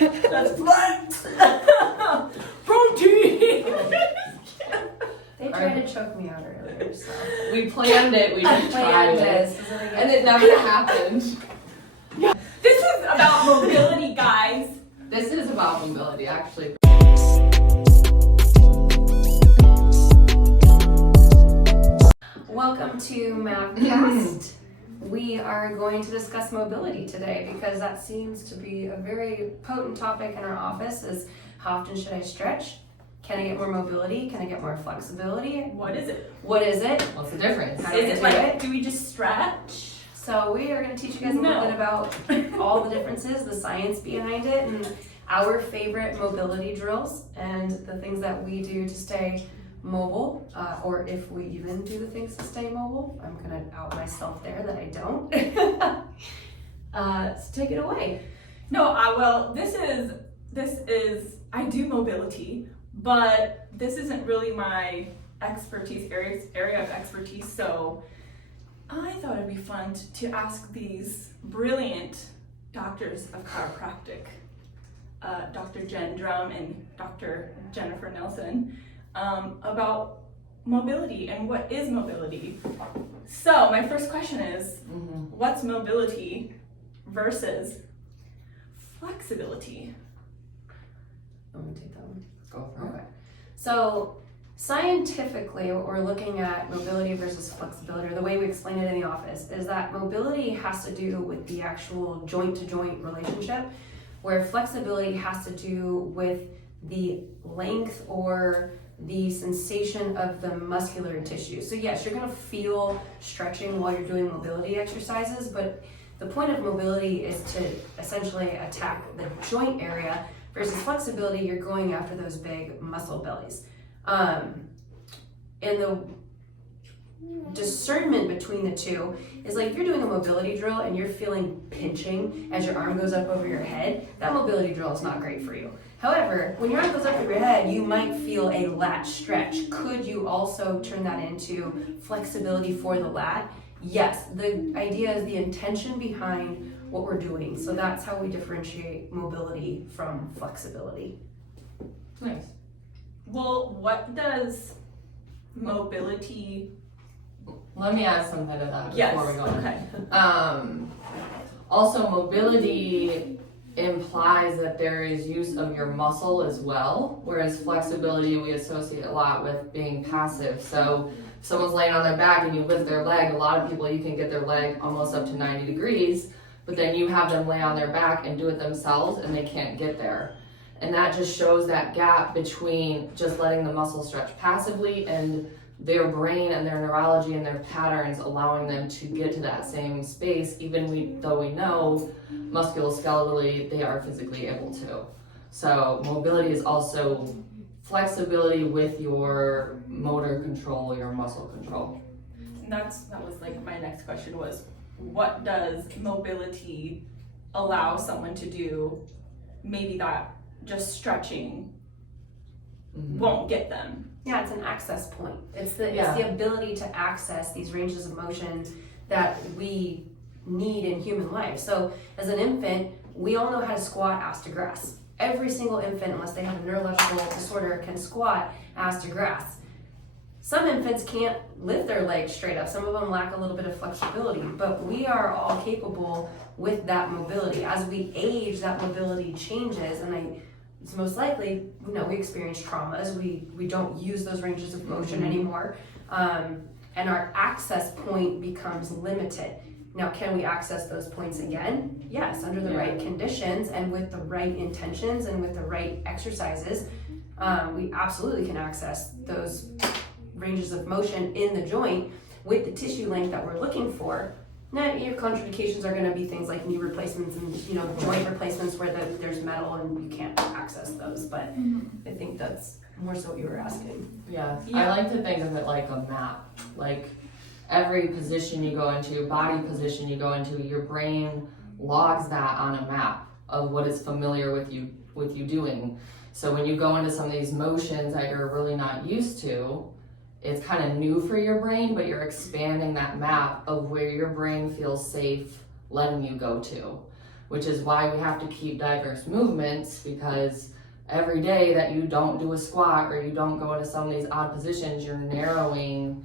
That's flat. Protein. They tried to choke me out earlier, so. We planned it, we just tried it. And it never happened. This is about mobility, guys. This is about mobility, actually. Welcome to Mavcast. We are going to discuss mobility today because that seems to be a very potent topic in our office. Is how often should I stretch? Can I get more mobility? Can I get more flexibility? What is it? What is it? What's the difference? How do Is I it do like, it? do we just stretch? So we are going to teach you guys a little bit about all the differences, the science behind it, and our favorite mobility drills, and the things that we do to stay mobile, or if we even do the things to stay mobile. I'm going to out myself there that I don't. So take it away. No, well, this is, I do mobility, but this isn't really my expertise, area of expertise, so I thought it'd be fun to ask these brilliant doctors of chiropractic, Dr. Jen Drum and Dr. Jennifer Nelson, about mobility and what is mobility. So my first question is, what's mobility versus flexibility? I'm going to take that one. Go for it. Okay. So scientifically, what we're looking at mobility versus flexibility, or the way we explain it in the office, is that mobility has to do with the actual joint-to-joint relationship, where flexibility has to do with the length or the sensation of the muscular tissue. So yes, you're going to feel stretching while you're doing mobility exercises, but the point of mobility is to essentially attack the joint area, versus flexibility, you're going after those big muscle bellies. And the discernment between the two is like if you're doing a mobility drill and you're feeling pinching as your arm goes up over your head, that mobility drill is not great for you. However, when your arm goes up over your head, you might feel a lat stretch. Could you also turn that into flexibility for the lat? Yes, the idea is the intention behind what we're doing. So that's how we differentiate mobility from flexibility. Nice. Well, what does mobility? Let me add something to that before we go on. Okay. Also, mobility implies that there is use of your muscle as well, whereas flexibility we associate a lot with being passive. So if someone's laying on their back and you lift their leg, a lot of people, you can get their leg almost up to 90 degrees, but then you have them lay on their back and do it themselves and they can't get there. And that just shows that gap between just letting the muscle stretch passively and their brain and their neurology and their patterns allowing them to get to that same space, even though we know musculoskeletally they are physically able to. So mobility is also flexibility with your motor control, your muscle control. And that was like my next question was, what does mobility allow someone to do? Maybe that just stretching won't get them. Yeah, it's an access point. It's the ability to access these ranges of motion that we need in human life. So as an infant, we all know how to squat ass to grass. Every single infant, unless they have a neurological disorder, can squat ass to grass. Some infants can't lift their legs straight up. Some of them lack a little bit of flexibility, but we are all capable with that mobility. As we age, that mobility changes, and it's most likely, we experience traumas. We don't use those ranges of motion anymore, and our access point becomes limited. Now, can we access those points again? Yes, under the right conditions and with the right intentions and with the right exercises, we absolutely can access those ranges of motion in the joint with the tissue length that we're looking for. Now, your contraindications are going to be things like knee replacements and joint replacements where there's metal and you can't access those. But I think that's more so what you were asking. Yeah, I like to think of it like a map. Like every position you go into, body position you go into, your brain logs that on a map of what it's familiar with you doing. So when you go into some of these motions that you're really not used to, it's kind of new for your brain, but you're expanding that map of where your brain feels safe letting you go to. which is why we have to keep diverse movements, because every day that you don't do a squat or you don't go into some of these odd positions, you're narrowing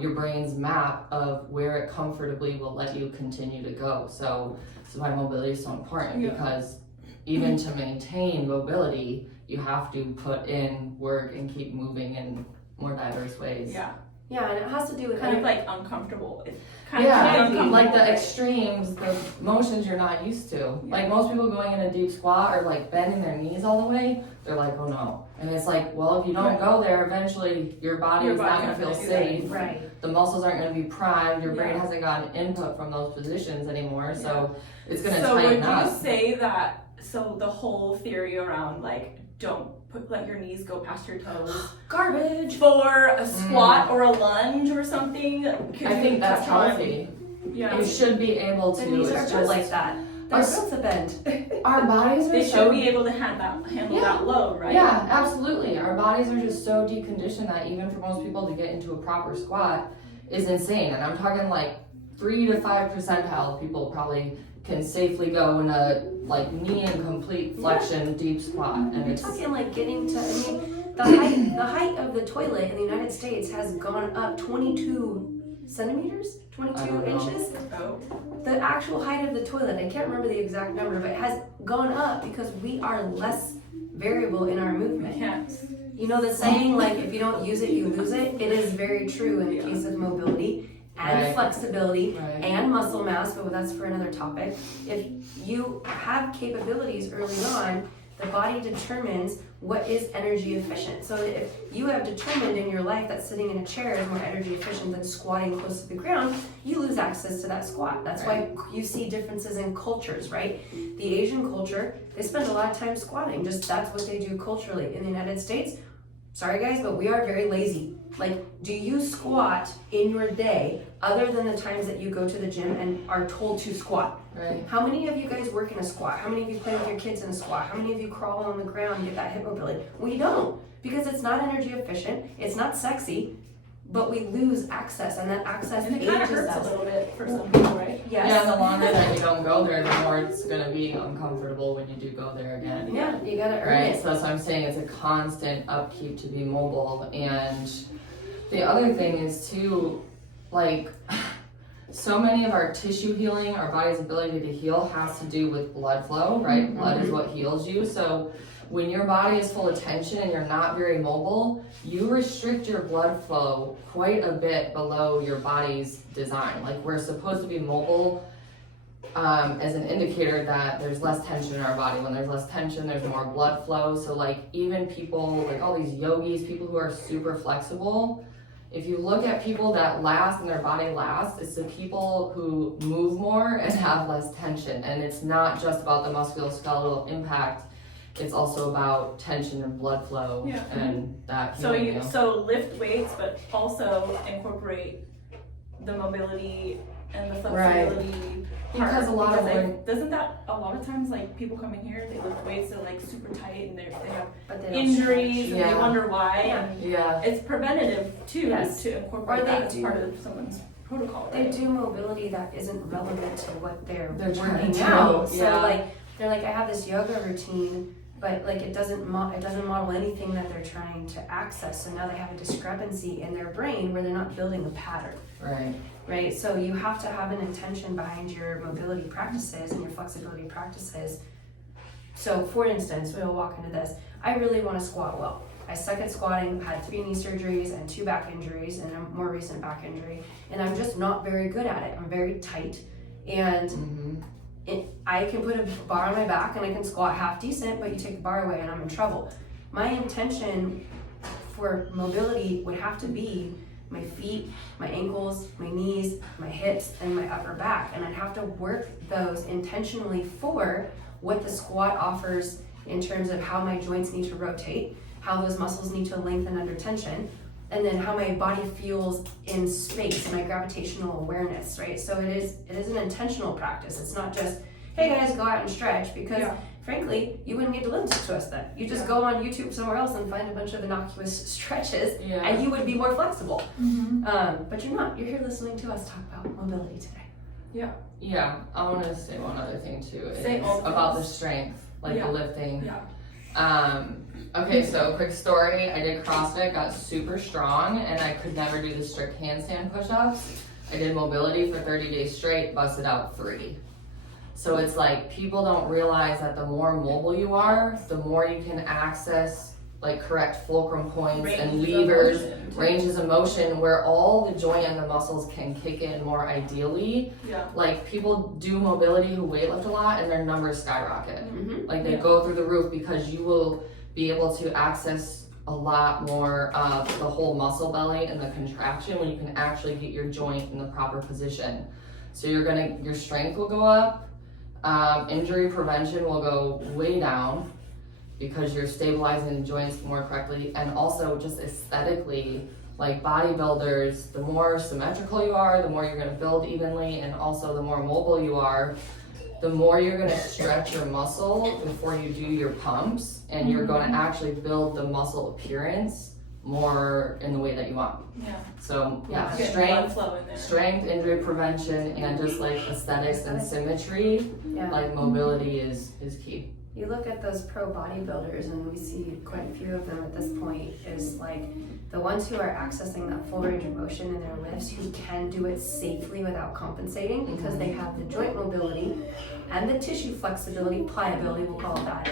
your brain's map of where it comfortably will let you continue to go. So this is why mobility is so important, because even to maintain mobility, you have to put in work and keep moving in more diverse ways. Yeah, and it has to do with Kind of like uncomfortable. It's kind Yeah, of uncomfortable. like the extremes, the motions you're not used to. Like most people going in a deep squat or like bending their knees all the way, they're like, oh no. And it's like, well, if you don't go there, eventually your body is not going to feel safe. Right. The muscles aren't going to be primed. Your brain hasn't gotten input from those positions anymore. So it's going to tighten up. So would you say that, so the whole theory around like, don't let your knees go past your toes. Garbage. For a squat or a lunge or something. I think that's healthy. Yeah. You should be able to. The knees are built like that. They're built to bend. Our bodies are They so should be able to handle that load, right? Yeah, absolutely. Our bodies are just so deconditioned that even for most people to get into a proper squat is insane. And I'm talking like 3 to 5 percentile of people probably can safely go in a like knee and complete flexion deep squat. And You're it's talking like getting to, I mean, the height of the toilet in the United States has gone up 22 centimeters, 22 inches. Oh. The actual height of the toilet, I can't remember the exact number, but it has gone up because we are less variable in our movement. Can't. You know the saying, like, if you don't use it, you lose it? It is very true in the case of mobility and flexibility and muscle mass, but that's for another topic. If you have capabilities early on, the body determines what is energy efficient. So if you have determined in your life that sitting in a chair is more energy efficient than squatting close to the ground, you lose access to that squat. That's why you see differences in cultures, right? The Asian culture, they spend a lot of time squatting. Just that's what they do culturally. In the United States, sorry guys, but we are very lazy. Like, do you squat in your day other than the times that you go to the gym and are told to squat? right. How many of you guys work in a squat? How many of you play with your kids in a squat? How many of you crawl on the ground and get that hip mobility? We don't, because it's not energy efficient, it's not sexy, but we lose access, and that access And it kind of ages hurts us. a little bit for some people, right? Yes. Yeah, the longer that you don't go there, the more it's going to be uncomfortable when you do go there again. Yeah, you gotta earn Right, it. so that's what I'm saying, it's a constant upkeep to be mobile. And the other thing is too, like, so many of our tissue healing, our body's ability to heal has to do with blood flow, right? Blood is what heals you. So when your body is full of tension and you're not very mobile, you restrict your blood flow quite a bit below your body's design. Like, we're supposed to be mobile as an indicator that there's less tension in our body. When there's less tension, there's more blood flow. So like, even people, like all these yogis, people who are super flexible, if you look at people that last and their body lasts, it's the people who move more and have less tension. And it's not just about the musculoskeletal impact, it's also about tension and blood flow and that healing. So lift weights, but also incorporate the mobility and the flexibility. Because a lot of doesn't that a lot of times, like, people come in here, they lift weights, they're like super tight and they have But they don't injuries and they Yeah. wonder why. Yeah. And Yeah. it's preventative too, Yes. to incorporate Or they that as do- part of someone's protocol. They Right? do mobility that isn't relevant to what they're trying working to out. do, So yeah. like, they're like, I have this yoga routine, but like it doesn't model anything that they're trying to access. So now they have a discrepancy in their brain where they're not building a pattern. Right. Right, so you have to have an intention behind your mobility practices and your flexibility practices. So for instance, we'll walk into this. I really want to squat well. I suck at squatting, had 3 knee surgeries and 2 back injuries and a more recent back injury. And I'm just not very good at it. I'm very tight. And I can put a bar on my back and I can squat half decent, but you take the bar away and I'm in trouble. My intention for mobility would have to be my feet, my ankles, my knees, my hips, and my upper back. And I'd have to work those intentionally for what the squat offers in terms of how my joints need to rotate, how those muscles need to lengthen under tension, and then how my body feels in space, my gravitational awareness, right? So it is an intentional practice. It's not just, hey guys, go out and stretch, because frankly, you wouldn't need to listen to us then. You just go on YouTube somewhere else and find a bunch of innocuous stretches, and you would be more flexible. But you're not. You're here listening to us talk about mobility today. Yeah, I want to say one other thing too. Say It's all about the things. strength, like Yeah. the lifting. Yeah. Okay, so quick story. I did CrossFit, got super strong, and I could never do the strict handstand push-ups. I did mobility for 30 days straight, busted out 3. So it's like people don't realize that the more mobile you are, the more you can access like correct fulcrum points and Ranges of levers, motion, too. ranges of motion, where all the joint and the muscles can kick in more ideally. Yeah. Like people do mobility who weightlift a lot and their numbers skyrocket. Mm-hmm. Like they Yeah. go through the roof because you will be able to access a lot more of the whole muscle belly and the contraction when you can actually get your joint in the proper position. So your strength will go up, injury prevention will go way down because you're stabilizing the joints more correctly, and also just aesthetically, like bodybuilders, the more symmetrical you are, the more you're gonna build evenly, and also the more mobile you are, the more you're gonna stretch your muscle before you do your pumps, and you're gonna actually build the muscle appearance more in the way that you want. Yeah. So yeah, Getting blood strength, flow in there. strength, injury prevention, and just like aesthetics and symmetry, Yeah. like mobility is key. You look at those pro bodybuilders, and we see quite a few of them at this point, is like the ones who are accessing that full range of motion in their lifts, who can do it safely without compensating because they have the joint mobility and the tissue flexibility, pliability, we'll call it that.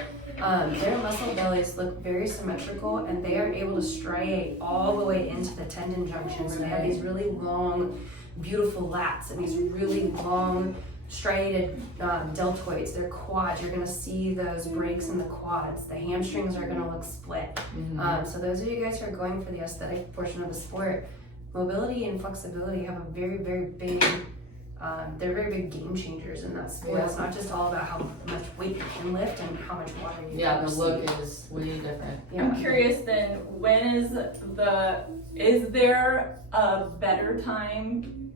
Their muscle bellies look very symmetrical, and they are able to striate all the way into the tendon junctions. So they have these really long, beautiful lats and these really long, striated deltoids. Their quads, you're going to see those breaks in the quads. The hamstrings are going to look split. So those of you guys who are going for the aesthetic portion of the sport, mobility and flexibility have a very, very big, they're very big game changers in that sport. Yeah. It's not just all about how much weight you can lift and how much water you Yeah, can the receive. look is way different. Yeah. I'm curious then, is there a better time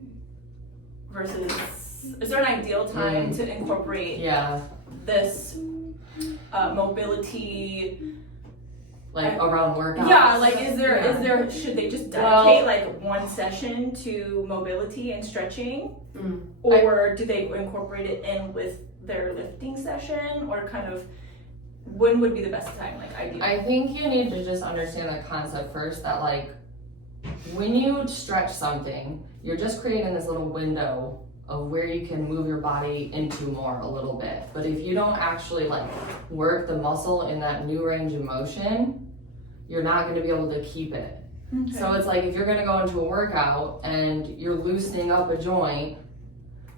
versus, is there an ideal time to incorporate Yeah, this mobility? like around workouts. Yeah, like is there Yeah. should they just Well- dedicate like one session to mobility and stretching? Mm. Or do they incorporate it in with their lifting session, or kind of when would be the best time, like ideally? I think you need to just understand the concept first that like when you stretch something, you're just creating this little window of where you can move your body into more a little bit. But if you don't actually like work the muscle in that new range of motion, you're not going to be able to keep it. Okay. So it's like if you're going to go into a workout and you're loosening up a joint,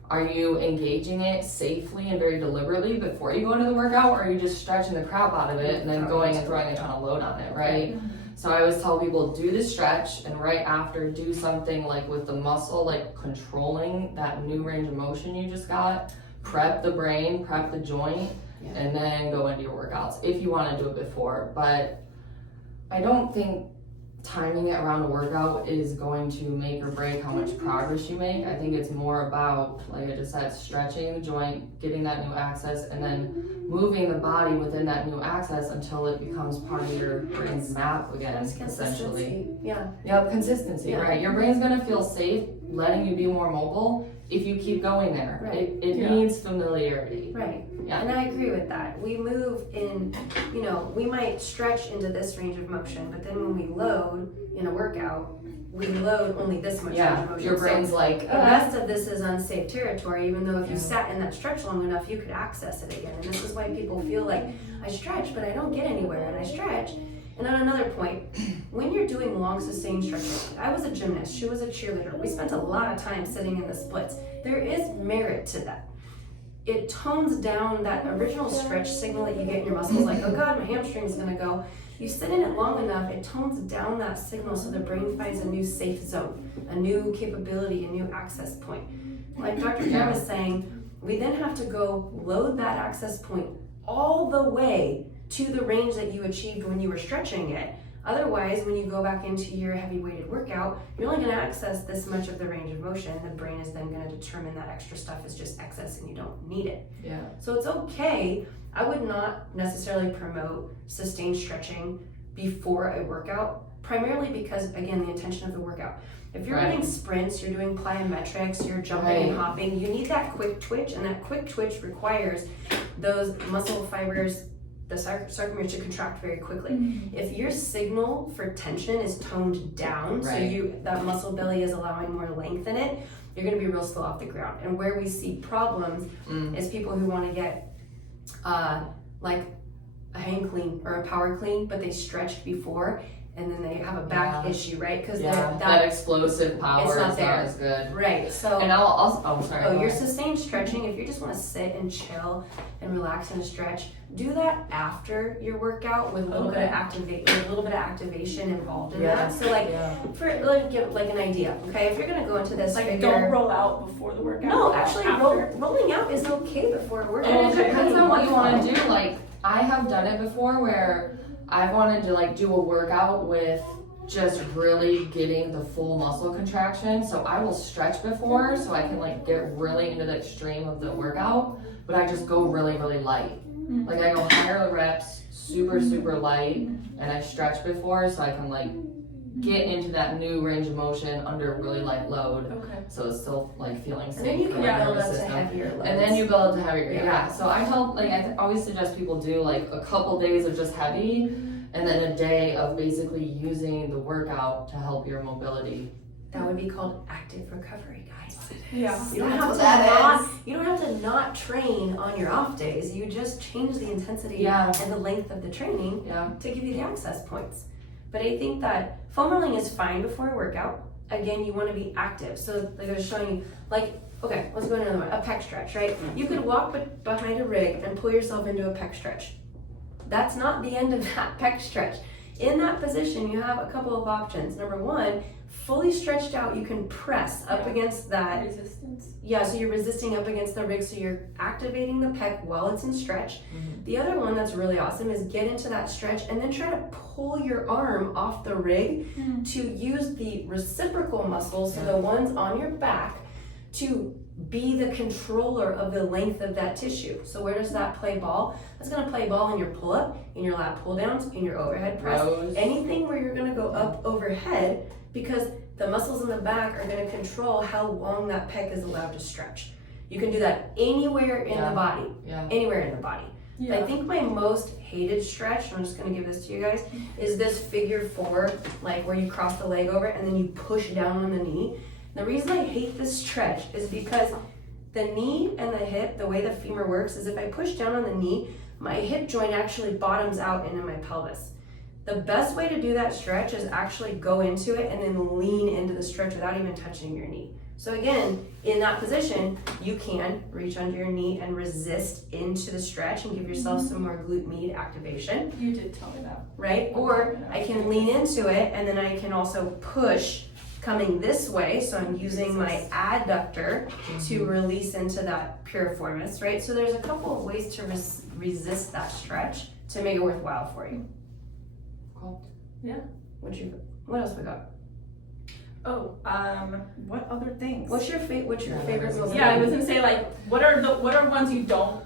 are you engaging it safely and very deliberately before you go into the workout, or are you just stretching the crap out of it and then going and throwing a ton of load on it, right? So I always tell people, do the stretch, and right after do something like with the muscle, like controlling that new range of motion you just got, prep the brain, prep the joint, and then go into your workouts if you want to do it before. But I don't think timing it around a workout is going to make or break how much progress you make. I think it's more about, like I just said, stretching the joint, getting that new access, and then moving the body within that new access until it becomes part of your brain's map again, That's essentially. consistency. Yeah. Yep, consistency, Yeah. right? Your brain's gonna feel safe letting you be more mobile if you keep going there. Right. It Yeah. needs familiarity. Right. Yeah. And I agree with that. We move in, we might stretch into this range of motion, but then when we load in a workout, we load only this much range Yeah, of motion. your brain's like, The rest of this is unsafe territory, even though if you Yeah. sat in that stretch long enough, you could access it again. And this is why people feel like, I stretch, but I don't get anywhere, and I stretch. And on another point, when you're doing long sustained stretching, I was a gymnast, she was a cheerleader. We spent a lot of time sitting in the splits. There is merit to that. It tones down that original stretch signal that you get in your muscles, like, oh God, my hamstring's gonna go. You sit in it long enough, it tones down that signal so the brain finds a new safe zone, a new capability, a new access point. Like Dr. Jen was saying, we then have to go load that access point all the way to the range that you achieved when you were stretching it. Otherwise, when you go back into your heavy weighted workout, you're only going to access this much of the range of motion. The brain is then going to determine that extra stuff is just excess and you don't need it. yeah. So it's okay. I would not necessarily promote sustained stretching before a workout, primarily because, again, the intention of the workout. If you're Right. running sprints, you're doing plyometrics, you're jumping and hopping, you need that quick twitch, and that quick twitch requires those muscle fibers, the sarcomeres, to contract very quickly. If your signal for tension is toned down, so that muscle belly is allowing more length in it, you're going to be real slow off the ground. And where we see problems is people who want to get like a hang clean or a power clean, but they stretched before, and then they have a back issue, right? Because that explosive power it's not is there. not as good. Right. So And I'll also, sorry. your sustained stretching, if you just want to sit and chill and relax and stretch, do that after your workout with a little bit of activation involved in that. So for give like an idea, okay? If you're gonna go into this, Like don't roll out before the workout. No, actually, rolling out is okay before a workout. And it depends on what you want to do. Like, I have done it before where I wanted to like do a workout with just really getting the full muscle contraction. So I will stretch before so I can like get really into the extreme of the workout, but I just go really, really light. Like I go higher reps, super, super light, and I stretch before so I can like get into that new range of motion under a really light load. Okay. So it's still like feeling safe. And then you can build up to system. heavier loads. And then you build to heavier, yeah. So I tell, like, I always suggest people do like a couple days of just heavy, and then a day of basically using the workout to help your mobility. That would be called active recovery, guys. Yeah. You don't have to not train on your off days. You just change the intensity and the length of the training to give you the access points. But I think that foam rolling is fine before a workout. Again, you want to be active. So like I was showing you, like, okay, let's go into another one. A pec stretch, right? You could walk behind a rig and pull yourself into a pec stretch. That's not the end of that pec stretch. In that position, you have a couple of options. Number one, fully stretched out, you can press up against that. Resistance. Yeah, so you're resisting up against the rig, so you're activating the pec while it's in stretch. The other one that's really awesome is get into that stretch and then try to pull your arm off the rig to use the reciprocal muscles, so the ones on your back, to be the controller of the length of that tissue. So where does that play ball? That's gonna play ball in your pull-up, in your lat pull-downs, in your overhead press, anything where you're gonna go up overhead, because the muscles in the back are gonna control how long that pec is allowed to stretch. You can do that anywhere in the body, anywhere in the body. I think my most hated stretch, I'm just gonna give this to you guys, is this figure four, like where you cross the leg over and then you push down on the knee. The reason I hate this stretch is because the knee and the hip, the way the femur works, is if I push down on the knee, my hip joint actually bottoms out into my pelvis. The best way to do that stretch is actually go into it and then lean into the stretch without even touching your knee. So again, in that position, you can reach under your knee and resist into the stretch and give yourself some more glute med activation. You did tell me that. Right? Or I can lean into it and then I can also push coming this way, so I'm using my adductor to release into that piriformis, right? So there's a couple of ways to resist that stretch to make it worthwhile for you. Cool. Yeah. What else we got? Oh, what other things? What's your favorite movie? Yeah, I was gonna say, like, what are ones you don't,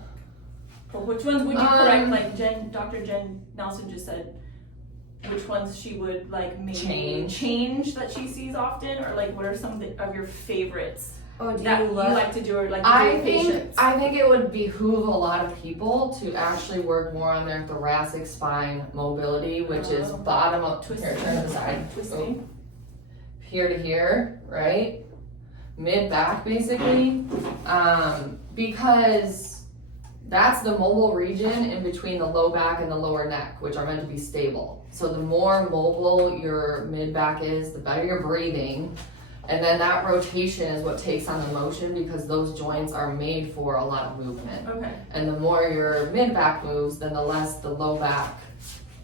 or which ones would you correct? Like Dr. Jen Nelson just said, which ones she would like maybe change that she sees often, or like what are some of your favorites that you like to do, or like I think it would behoove a lot of people to actually work more on their thoracic spine mobility, which is bottom up to here, turn to the side, twisting, here to here, right, mid back basically, because that's the mobile region in between the low back and the lower neck, which are meant to be stable. So the more mobile your mid back is, the better you're breathing. And then that rotation is what takes on the motion, because those joints are made for a lot of movement. Okay. And the more your mid back moves, then the less the low back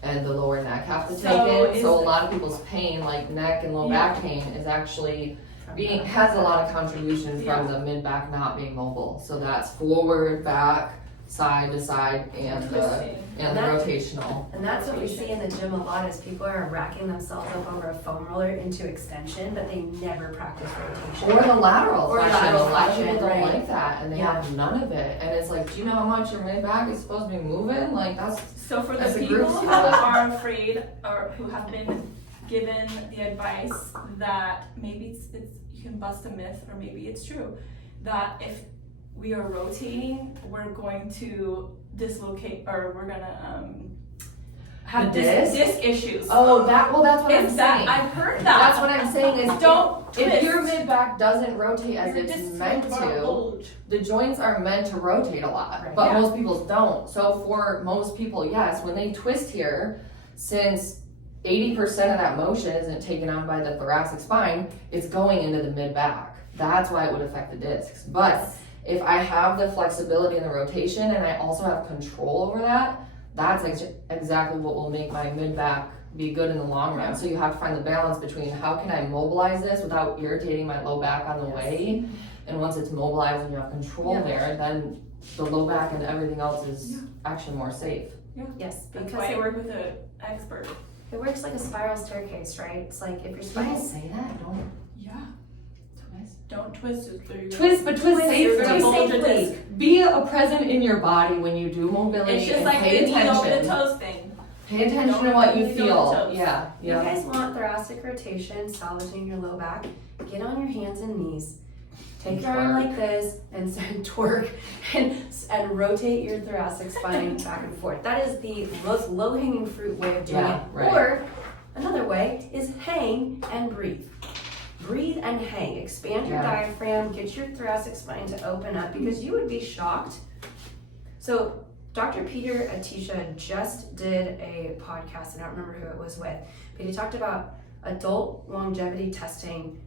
and the lower neck have to take in. So a lot of people's pain, like neck and low back pain, is actually has a lot of contribution from the mid back not being mobile. So that's forward, back, side to side, and the rotational. And that's what we see in the gym a lot, is people are racking themselves up over a foam roller into extension, but they never practice rotation. Or the lateral flexion. A lot of flexion, people don't right. like that, and they have none of it. And it's like, do you know how much your mid back is supposed to be moving? Like, that's so for the that's a people group who sport. are afraid or who have been given the advice that maybe it's you can bust a myth, or maybe it's true, that if we are rotating, we're going to dislocate, or we're gonna have disc issues. Oh, that's what I'm saying. I've heard that. That's what I'm saying is Don't if your twist. mid-back doesn't rotate as Your it's discs meant are to, bulge. the joints are meant to rotate a lot, Right. but Yeah. most people don't. So for most people, yes, when they twist here, since 80% of that motion isn't taken on by the thoracic spine, it's going into the mid-back. That's why it would affect the discs. But if I have the flexibility and the rotation and I also have control over that, that's exactly what will make my mid-back be good in the long run. Yeah. So you have to find the balance between how can I mobilize this without irritating my low back on the way, and once it's mobilized and you have control there, then the low back and everything else is actually more safe. Yes, That's because why I work with an expert. it works like a spiral staircase, right? It's like if your spine Don't is say that. Don't Yeah. twist. Don't twist it. There you go. Twist, but twist You're gonna safely. bulge a disc. Be a present in your body when you do mobility. It's just and like pay the knee over the attention. toes thing. Pay attention Don't to what you lean over the feel. toes. Yeah, You yeah. guys want thoracic rotation, salvaging your low back? Get on your hands and knees. Take your arm like this and twerk and rotate your thoracic spine back and forth. That is the most low-hanging fruit way of doing Yeah, it. right. Or another way is hang and breathe. Breathe and hang. Expand your Yeah. diaphragm. Get your thoracic spine to open up, because you would be shocked. So Dr. Peter Atisha just did a podcast, I don't remember who it was with, but he talked about adult longevity testing.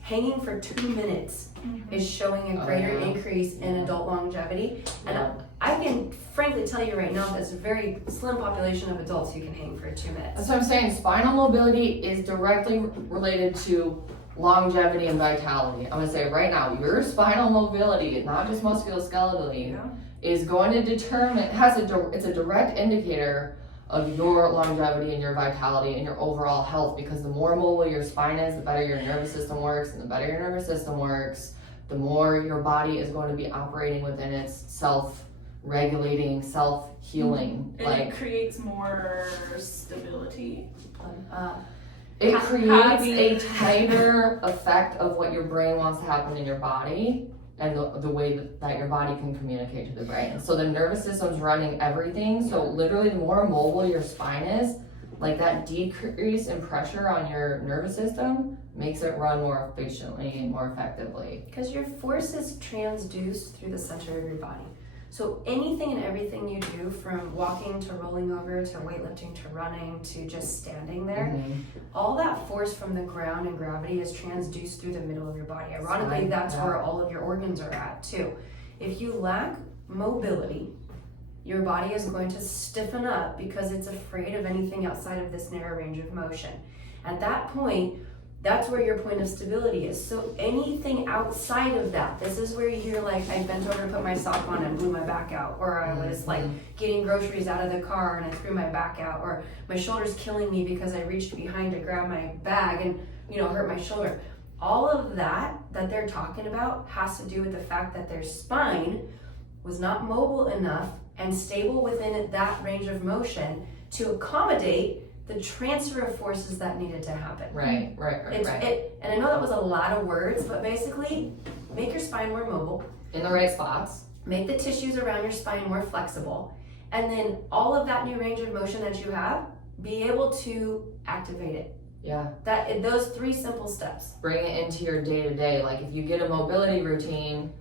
Hanging for 2 minutes is showing a greater increase in adult longevity. And Yeah. I can frankly tell you right now, there's a very slim population of adults who can hang for 2 minutes. That's what I'm saying. Spinal mobility is directly related to longevity and vitality. I'm gonna say right now, your spinal mobility, not just musculoskeletally, Yeah. is going to determine. It's a direct indicator of your longevity and your vitality and your overall health, because the more mobile your spine is, the better your nervous system works, and the better your nervous system works, the more your body is going to be operating within its self-regulating, self-healing. And it creates more stability. It Ha- creates having- a tighter effect of what your brain wants to happen in your body, and the way that your body can communicate to the brain. So the nervous system's running everything. So literally, the more mobile your spine is, like that decrease in pressure on your nervous system makes it run more efficiently and more effectively. Because your force is transduced through the center of your body. So anything and everything you do, from walking to rolling over to weightlifting to running to just standing there, all that force from the ground and gravity is transduced through the middle of your body. Ironically, Right, that's yeah. where all of your organs are at too. If you lack mobility, your body is going to stiffen up because it's afraid of anything outside of this narrow range of motion. At that point, that's where your point of stability is. So anything outside of that, this is where you hear like, I bent over to put my sock on and blew my back out, or I was like getting groceries out of the car and I threw my back out, or my shoulder's killing me because I reached behind to grab my bag and, hurt my shoulder. All of that they're talking about has to do with the fact that their spine was not mobile enough and stable within that range of motion to accommodate the transfer of forces that needed to happen. Right. And I know that was a lot of words, but basically, make your spine more mobile, In the right spots. make the tissues around your spine more flexible, and then all of that new range of motion that you have, be able to activate it. Yeah. Those 3 simple steps. Bring it into your day-to-day. Like if you get a mobility routine,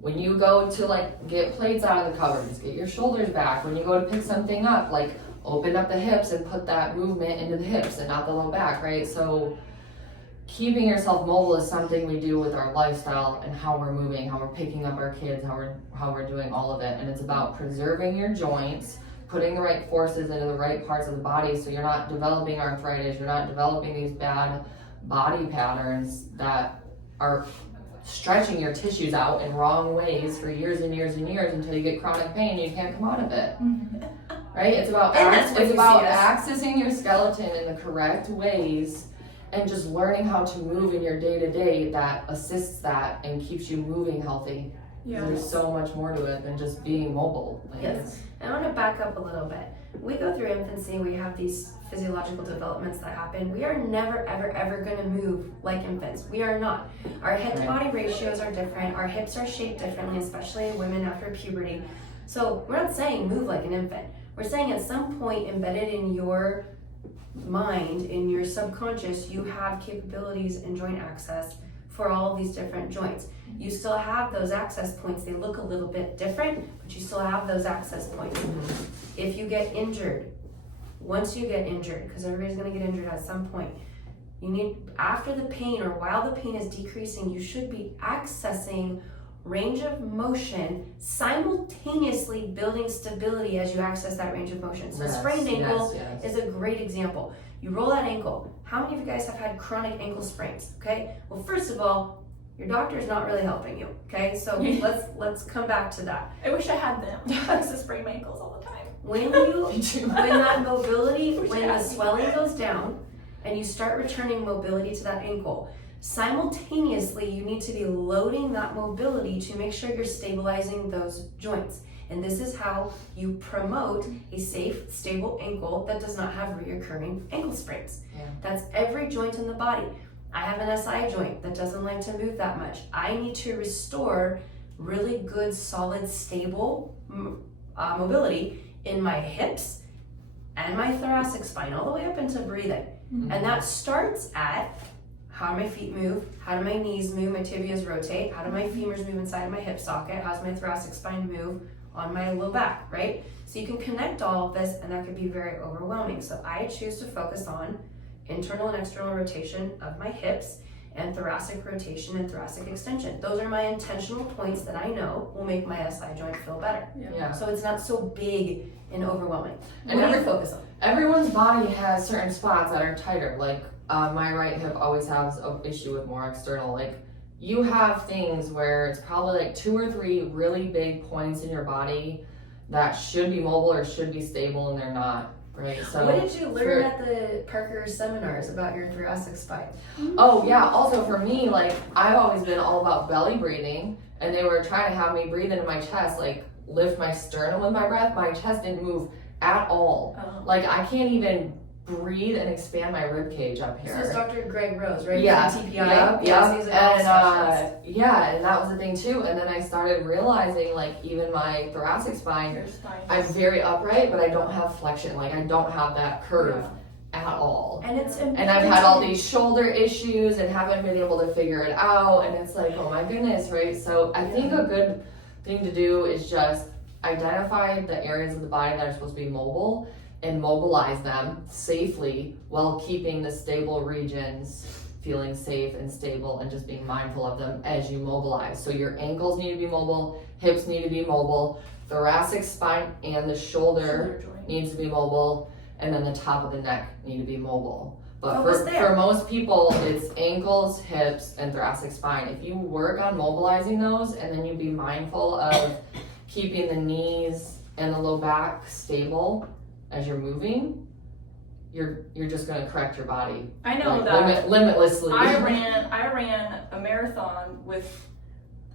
when you go to get plates out of the cupboards, get your shoulders back. When you go to pick something up, open up the hips and put that movement into the hips and not the low back, right? So keeping yourself mobile is something we do with our lifestyle and how we're moving, how we're picking up our kids, how we're doing all of it. And it's about preserving your joints, putting the right forces into the right parts of the body, so you're not developing arthritis, you're not developing these bad body patterns that are stretching your tissues out in wrong ways for years and years and years until you get chronic pain and you can't come out of it. Right? It's about accessing your skeleton in the correct ways and just learning how to move in your day-to-day that assists that and keeps you moving healthy. Yeah. There's so much more to it than just being mobile. Yes. I want to back up a little bit. We go through infancy, we have these physiological developments that happen. We are never, ever going to move like infants. We are not. Our head to body ratios are different. Our hips are shaped differently, especially women after puberty. So we're not saying move like an infant. We're saying at some point embedded in your mind, in your subconscious, you have capabilities in joint access for all of these different joints. You still have those access points. They look a little bit different, but you still have those access points. If you get injured, once you get injured, because everybody's going to get injured at some point, you need, after the pain or while the pain is decreasing, you should be accessing range of motion, simultaneously building stability as you access that range of motion. So Yes, sprained ankle yes. is a great example. You roll that ankle. How many of you guys have had chronic ankle sprains? Okay. Well, first of all, your doctor is not really helping you. Okay. So let's come back to that. I wish I had them. I used to sprain my ankles all the time. When that mobility, when the swelling goes down, and you start returning mobility to that ankle, simultaneously you need to be loading that mobility to make sure you're stabilizing those joints. And this is how you promote a safe, stable ankle that does not have reoccurring ankle sprains. Yeah. That's every joint in the body. I have an SI joint that doesn't like to move that much. I need to restore really good, solid, stable mobility in my hips and my thoracic spine, all the way up into breathing. Mm-hmm. And that starts at how do my feet move, how do my knees move, my tibias rotate, how do my femurs move inside of my hip socket, how's my thoracic spine move on my low back, right? So you can connect all of this, and that could be very overwhelming. So I choose to focus on internal and external rotation of my hips and thoracic rotation and thoracic extension. Those are my intentional points that I know will make my SI joint feel better. Yeah. So it's not so big and overwhelming. And What do you focus on? Everyone's body has certain spots that are tighter. Like my right hip always has an issue with more external. Like you have things where it's probably like 2 or 3 really big points in your body that should be mobile or should be stable, and they're not. Right. So what did you learn at the Parker seminars about your thoracic spine? Oh yeah, also for me, like I've always been all about belly breathing, and they were trying to have me breathe into my chest, like lift my sternum with my breath. My chest didn't move at all. Like I can't even breathe and expand my rib cage up here. This is Dr. Greg Rose, right? Yeah, From TPI. yeah, Yes, he's a health specialist. yeah, and that was the thing too. And then I started realizing, like, even my thoracic spine, Your spine. I'm very upright, but I don't have flexion. Like, I don't have that curve at all. And it's important. And I've had all these shoulder issues and haven't been able to figure it out. And it's like, oh my goodness, right? So I think a good thing to do is just identify the areas of the body that are supposed to be mobile and mobilize them safely while keeping the stable regions feeling safe and stable, and just being mindful of them as you mobilize. So your ankles need to be mobile, hips need to be mobile, thoracic spine and the shoulder joint. needs to be mobile, and then the top of the neck need to be mobile. But Focus there. for most people, it's ankles, hips, and thoracic spine. If you work on mobilizing those, and then you be mindful of keeping the knees and the low back stable as you're moving, you're just going to correct your body. I know like, that. limitlessly. I ran a marathon with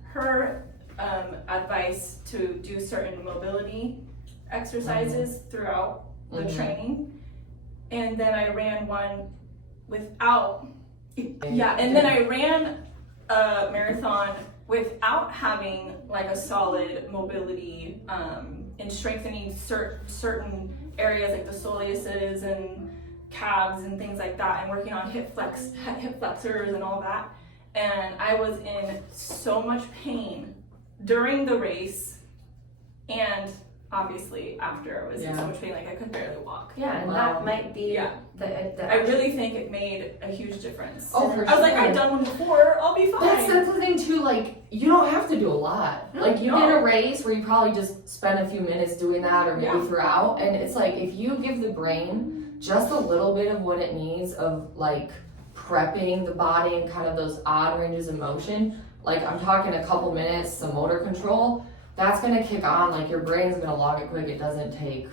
her advice to do certain mobility exercises throughout the training, and then I ran one without. Yeah, and then I ran a marathon without having like a solid mobility and strengthening certain areas like the soleuses and calves and things like that, and working on hip flexors and all that. And I was in so much pain during the race, and obviously after I was in so much pain, like I could barely walk. Yeah, and that might be the I really think it made a huge difference. Oh, for I was like, sure. I've done one before, I'll be fine. That's the thing too, like, you don't have to do a lot. Like, you did a race where you probably just spent a few minutes doing that, or maybe throughout, and it's like, if you give the brain just a little bit of what it needs of, like, prepping the body and kind of those odd ranges of motion, like, I'm talking a couple minutes, some motor control, that's gonna kick on, like, your brain's gonna log it quick. It doesn't take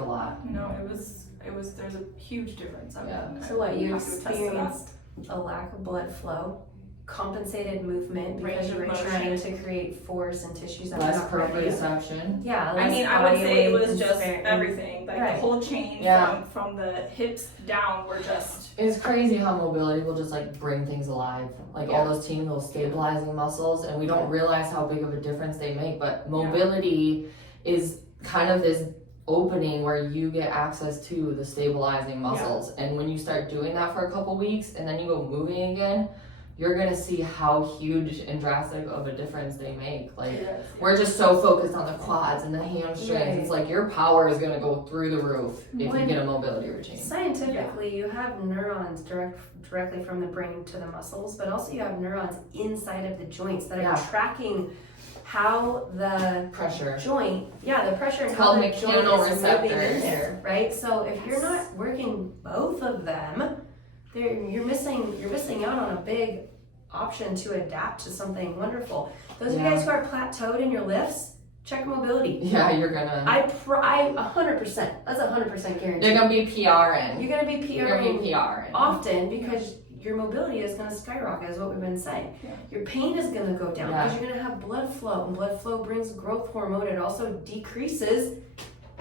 a lot. No, it was, there's a huge difference. So what, you experienced a lack of blood flow compensated movement because Range of you were motion. trying to create force and tissues that Less are not ready. proprioception. Yeah, I mean, less I would body say it weight was and just spare- everything. Like Right. the whole change Yeah. from the hips down were just. It's crazy how mobility will just like bring things alive. Like all those teeny little stabilizing muscles, and we don't realize how big of a difference they make. But mobility is kind of this opening where you get access to the stabilizing muscles. And when you start doing that for a couple weeks and then you go moving again, you're gonna see how huge and drastic of a difference they make. Like we're just so focused on the quads and the hamstrings. Right. It's like your power is gonna go through the roof if you When- get a mobility routine. Scientifically, you have neurons directly from the brain to the muscles, but also you have neurons inside of the joints that are Yeah. tracking how the Pressure. joint, the pressure and It's how called the joint is moving in mechanoreceptors. there, right? So if you're not working both of them, you're missing out on a big option to adapt to something wonderful. Those of you guys who are plateaued in your lifts, check mobility. Yeah, you're gonna. I 100%. That's 100% guaranteed. You're gonna be PRing. You're gonna be You're gonna PRing be PRing. often because your mobility is going to skyrocket, is what we've been saying. Yeah. Your pain is going to go down Yeah. because you're going to have blood flow, and blood flow brings growth hormone. It also decreases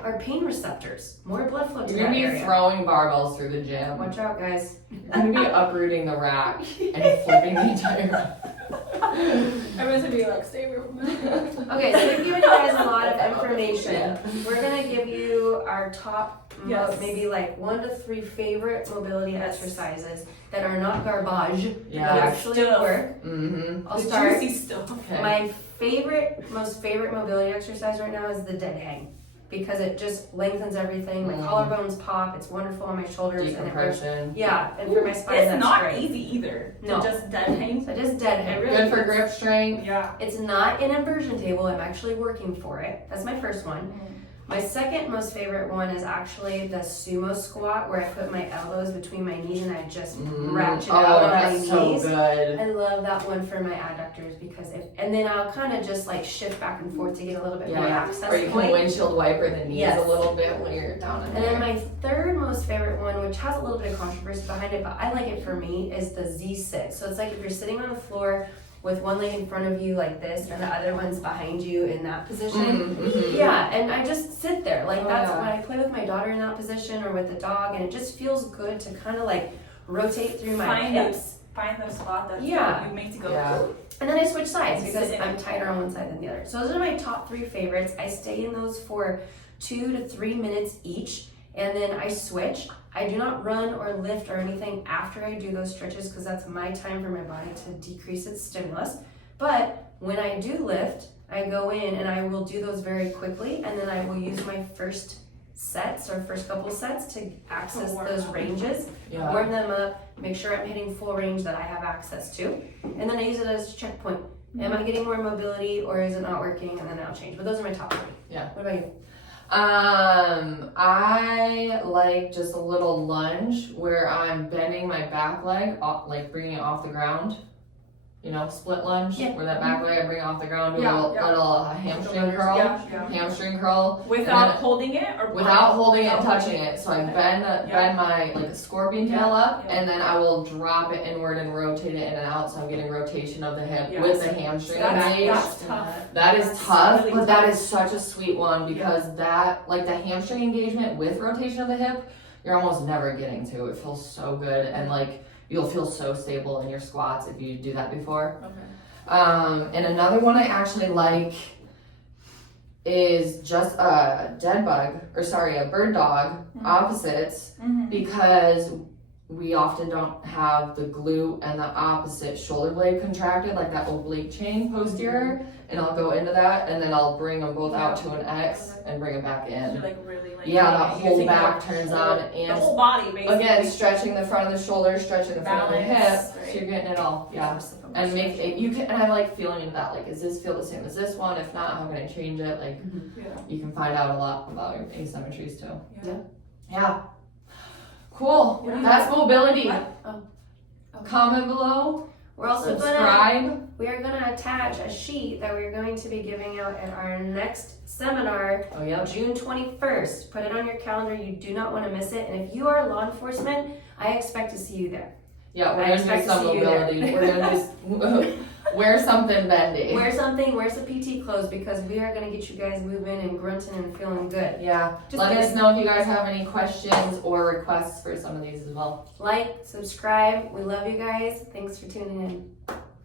our pain receptors. More blood flow to You're that gonna be area. throwing barbells through the gym. Watch out, guys. You're gonna be uprooting the rack and flipping the entire. Everyone's gonna be like, stay away from that. Okay, so we've given you guys a lot of information. We're going to give you our top, maybe like 1 to 3 favorite mobility exercises that are not garbage, that Yeah. actually work. Mm-hmm. I'll The start. juicy stuff. Okay. My most favorite mobility exercise right now is the dead hang because it just lengthens everything. My collarbones pop. It's wonderful on my shoulders. Decompression. And for my spine, It's that's not great. easy either. To No. just dead hang. So just dead hang. It really Good for is. grip strength. Yeah. It's not an inversion table. I'm actually working for it. That's my first one. My second most favorite one is actually the sumo squat where I put my elbows between my knees and I just ratchet out on my that's so knees. good. I love that one for my adductors because and then I'll kind of just like shift back and forth to get a little bit more access Or you can point. windshield wiper the knees Yes. a little bit when you're down in And then there. my third most favorite one, which has a little bit of controversy behind it, but I like it for me, is the Z-sit. So it's like if you're sitting on the floor with one leg in front of you like this and the other one's behind you in that position. Mhm. Yeah, and I just sit there. Like that's yeah. when I play with my daughter in that position or with the dog, and it just feels good to kind of like rotate through my hips. Find the spot that Yeah. you make to go. Yeah. And then I switch sides because Sit in. I'm tighter on one side than the other. So those are my top 3 favorites. I stay in those for 2 to 3 minutes each, and then I switch. I do not run or lift or anything after I do those stretches because that's my time for my body to decrease its stimulus. But when I do lift, I go in and I will do those very quickly, and then I will use my first couple sets to access those ranges, Yeah. warm them up, make sure I'm hitting full range that I have access to, and then I use it as a checkpoint. Am I getting more mobility or is it not working? And then I'll change. But those are my top 3. Yeah. What about you? I like just a little lunge where I'm bending my back leg, like bringing it off the ground. You know, split lunge, where that back leg I bring it off the ground, do a little hamstring curl, hamstring curl. Without holding it or without holding it and touching it. So I bend my like scorpion tail up, and then I will drop it inward and rotate it in and out. So I'm getting rotation of the hip with the hamstring engaged. That's tough. That is That's tough, really but that tough. is such a sweet one because that, like the hamstring engagement with rotation of the hip, you're almost never getting to. It feels so good, and like you'll feel so stable in your squats if you do that before. Okay. And another one I actually like is just a bird dog opposites, because we often don't have the glute and the opposite shoulder blade contracted, like that oblique chain posterior, and I'll go into that, and then I'll bring them both out to an X and bring it back So in. like really like That whole using back the turns whole- on, the and whole body basically. again, stretching the front of the shoulder, stretching the front of the hip, Balance, so you're getting it all, and make it, you can, and I like feeling into that, like, does this feel the same as this one? If not, how can I change it? Like, you can find out a lot about your asymmetries too. Yeah. Cool. What do you That's mobility. What? Comment below. We're also Subscribe. we are gonna attach a sheet that we're going to be giving out at our next seminar, Oh yeah. June 21st. Put it on your calendar. You do not want to miss it. And if you are law enforcement, I expect to see you there. Yeah, we're I gonna do expect to some see you there. mobility. We're gonna just wear something bendy. Wear something, wear some PT clothes because we are gonna get you guys moving and grunting and feeling good. Yeah. Let us know if you guys have any questions or requests for some of these as well. Like, subscribe. We love you guys. Thanks for tuning in.